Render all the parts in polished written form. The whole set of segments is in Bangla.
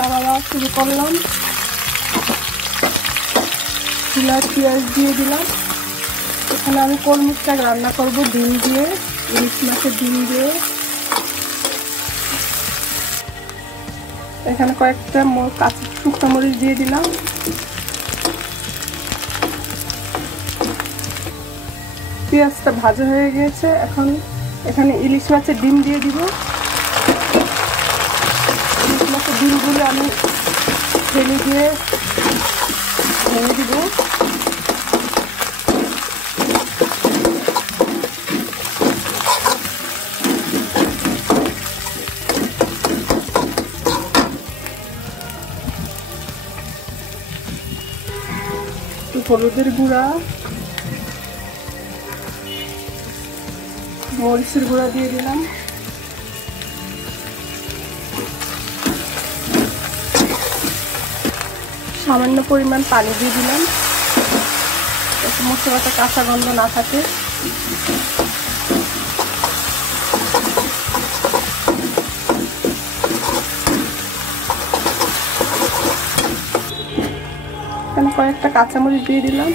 নাড়া শুরু করলাম। চুলায় পেঁয়াজ দিয়ে দিলাম। এখানে আমি কলমি শাক রান্না করব ডিম দিয়ে, ইলিশ মাছের ডিম দিয়ে। এখানে কয়েকটা কাঁচা শুকনো মরিচ দিয়ে দিলাম। পেঁয়াজটা ভাজা হয়ে গেছে। এখন এখানে ইলিশ মাছের ডিম দিয়ে দিব। ইলিশ মাছের ডিমগুলো আমি ফেলে দিয়ে ভেঙে দিব। হলুদের গুঁড়া, মরিচের গুঁড়া দিয়ে দিলাম। সামান্য পরিমাণ পানি দিয়ে দিলাম, যাতে মশলাটা কাঁচা গন্ধ না থাকে। এখানে কয়েকটা কাঁচামরিচ দিয়ে দিলাম।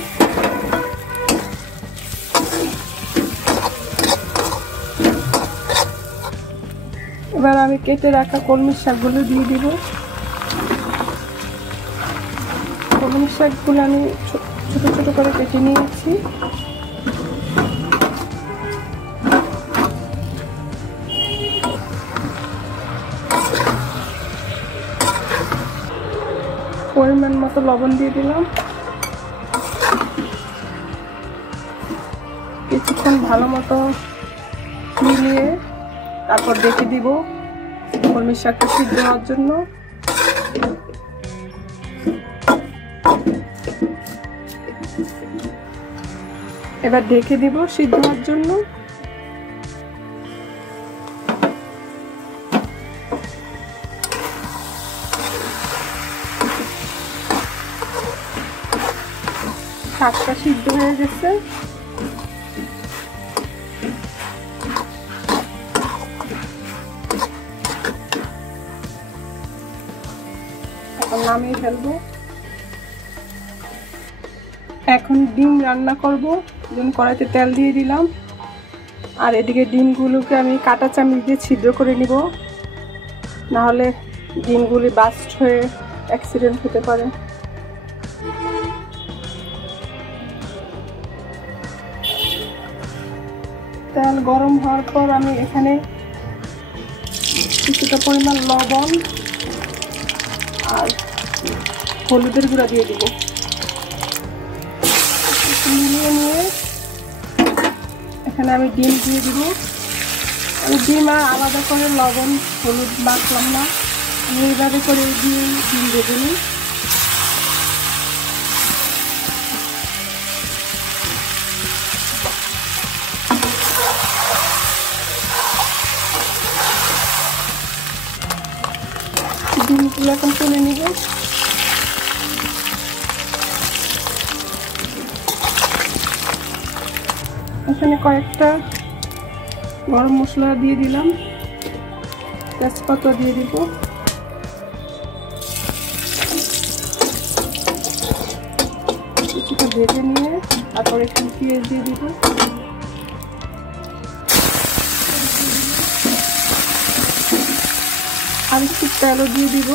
এবার আমি কেটে রাখা কলমি শাকগুলো দিয়ে দিব। কলমি শাকগুলো আমি ছোট ছোট করে কেটে নিয়েছি। পরিমাণ মতো লবণ দিয়ে দিলাম। কিছুক্ষণ ভালো মতো মিলিয়ে তারপর ঢেকে দিব কলমি শাকটা সিদ্ধ হওয়ার জন্য। এবার ঢেকে দিব সিদ্ধ হওয়ার জন্য। শাকটা সিদ্ধ হয়ে গেছে। এখন নামিয়ে ফেলবো। এখন ডিম রান্না করব, যেমন কড়াইতে তেল দিয়ে দিলাম। আর এদিকে ডিমগুলোকে আমি কাঁটা চামচ দিয়ে ছিদ্র করে নিব, না হলে ডিমগুলি বাস্ট হয়ে অ্যাক্সিডেন্ট হতে পারে। তেল গরম হওয়ার পর আমি এখানে কিছুটা পরিমাণ লবণ আর হলুদের গুঁড়া দিয়ে দিব। মিলিয়ে নিয়ে এখানে আমি ডিম দিয়ে দিব। আমি ডিম আর আলাদা করে লবণ হলুদ মাখলাম না, আমি এইভাবে করে দিয়ে ডিম দেবো। ডিমগুলো এখন তুলে নিব। এখানে কয়েকটা গরম মশলা দিয়ে দিলাম, তেজপাতা দিয়ে দিব। কিছুটা ভেজে নিয়ে তারপর এখানে পেঁয়াজ দিয়ে দিব। আর একটু তেলও দিয়ে দিব।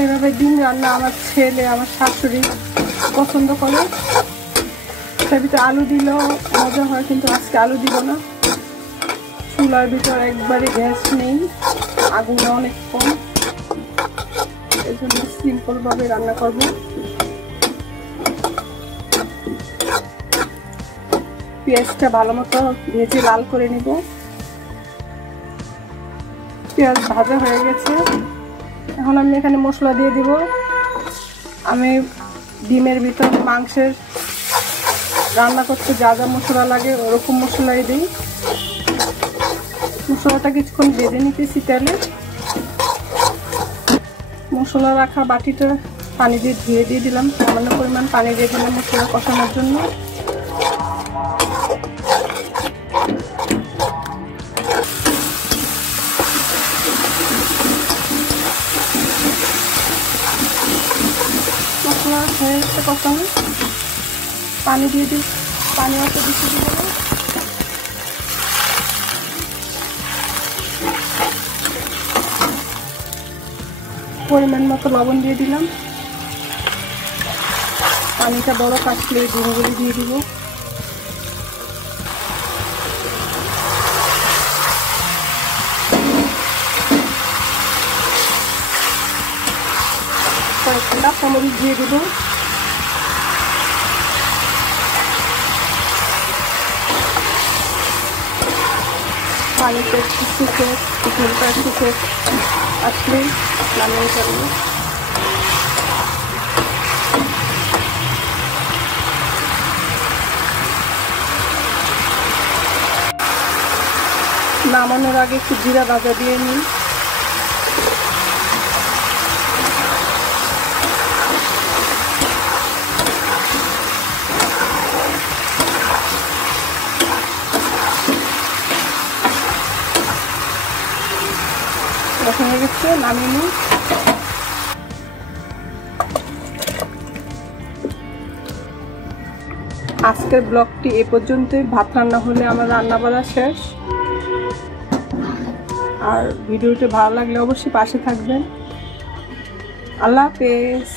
এভাবে ডিম রান্না আমার ছেলে আমার শাশুড়ি পছন্দ করে। তার ভিতরে আলু দিলেও মজা হয়, কিন্তু আজকে আলু দিব না। চুলার ভিতর একবারে গ্যাস নেই, আগুনটা অনেক কম, এই জন্য সিম্পল ভাবে রান্না করব। পেঁয়াজটা ভালো মতো ভেজে লাল করে নিব। পেঁয়াজ ভাজা হয়ে গেছে। এখন আমি এখানে মশলা দিয়ে দিব। আমি ডিমের ভিতর মাংসের রান্না করতে যা যা মশলা লাগে ওরকম মশলাই দিই। মশলাটা কিছুক্ষণ ভেজে নিতেছি তেলে। মশলা রাখা বাটিটা পানি দিয়ে ধুয়ে দিয়ে দিলাম, সামান্য পরিমাণ পানি দিয়ে দিলাম মশলা কষানোর জন্য। হয়ে গেছে কষানো, পানি দিয়ে দিই। পানি অত বেশি দিব না, পরিমাণ মতো লবণ দিয়ে দিলাম। পানিটা বড় কাটলে ডিমগুলি দিয়ে দিব। কয়েকটা কাঁচামরিচ দিয়ে দিব। পানিতে একটু শুকে ঝোলটা শুকে আসলেই নামিয়ে ফেলবো। নামানোর আগে একটু জিরা ভাজা দিয়ে নিই। হয়ে গেছে, নামিয়ে নিই। আজকের ব্লগটি এ পর্যন্তই। ভাত রান্না হলে আমার রান্না বাড়া শেষ। আর ভিডিওটি ভালো লাগলে অবশ্যই পাশে থাকবেন। আল্লাহ হাফেজ।